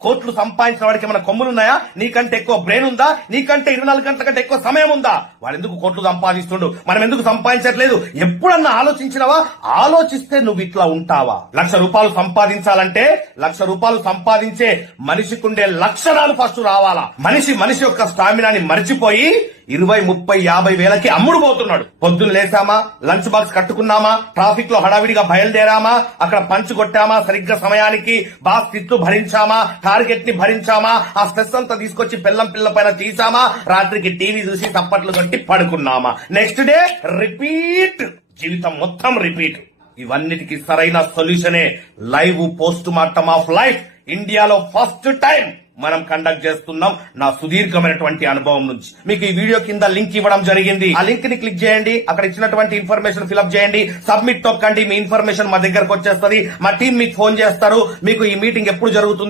కోట్లు సంపాదించిన వాడికి ఏమైనా కొమ్ములు ఉన్నాయా నీకంటే ఎక్కువ బ్రెయిన్ ఉందా? నీకంటే ఇరవై నాలుగు గంటల కంటే ఎక్కువ సమయం ఉందా? వాడు ఎందుకు కోట్లు సంపాదిస్తుండు? మనం ఎందుకు సంపాదించట్లేదు? ఎప్పుడన్నా ఆలోచించినవా? ఆలోచిస్తే నువ్వు ఇట్లా ఉంటావా? లక్ష రూపాయలు సంపాదించాలంటే లక్ష రూపాయలు సంపాదించే మనిషికుండే లక్షణాలు ఫస్ట్ రావాలా. మనిషి మనిషి యొక్క స్టామినాని మర్చిపోయి ఇరవై ముప్పై యాభై వేలకి అమ్ముడు పోతున్నాడు. పొద్దున్న లేసామా లంచ్ బాక్స్ కట్టుకున్నామా? ట్రాఫిక్లో హడావిడిగా బయలుదేరామా? అక్కడ పంచ్ కొట్టామా? సరిగ్గా సమయానికి బాస్ తిట్లు భరించామా? టార్గెట్ని భరించామా? ఆ స్ట్రెస్ అంతా తీసుకొచ్చి పిల్లం పిల్ల పైన తీసామా రాత్రికి టీవీ చూసి చప్పట్లు కొట్టి పడుకున్నామా? Next day repeat. జీవితం మొత్తం రిపీట్. ఇవన్నిటికి సరైన సొల్యూషనే. Live post mortem of life. ఇండియాలో ఫస్ట్ టైం. మనం కండక్ట్ చేస్తున్నాం నా సుదీర్ఘమైనటువంటి అనుభవం నుంచి. మీకు ఈ వీడియో కింద లింక్ ఇవ్వడం జరిగింది. ఆ లింక్ని క్లిక్ చేయండి. అక్కడ ఇచ్చినటువంటి ఇన్ఫర్మేషన్ ఫిల్అప్ చేయండి. సబ్మిట్ తొక్కండి. మీ ఇన్ఫర్మేషన్ మా దగ్గరకు వచ్చేస్తుంది. మా టీం మీకు ఫోన్ చేస్తారు. మీకు ఈ మీటింగ్ ఎప్పుడు జరుగుతుంది?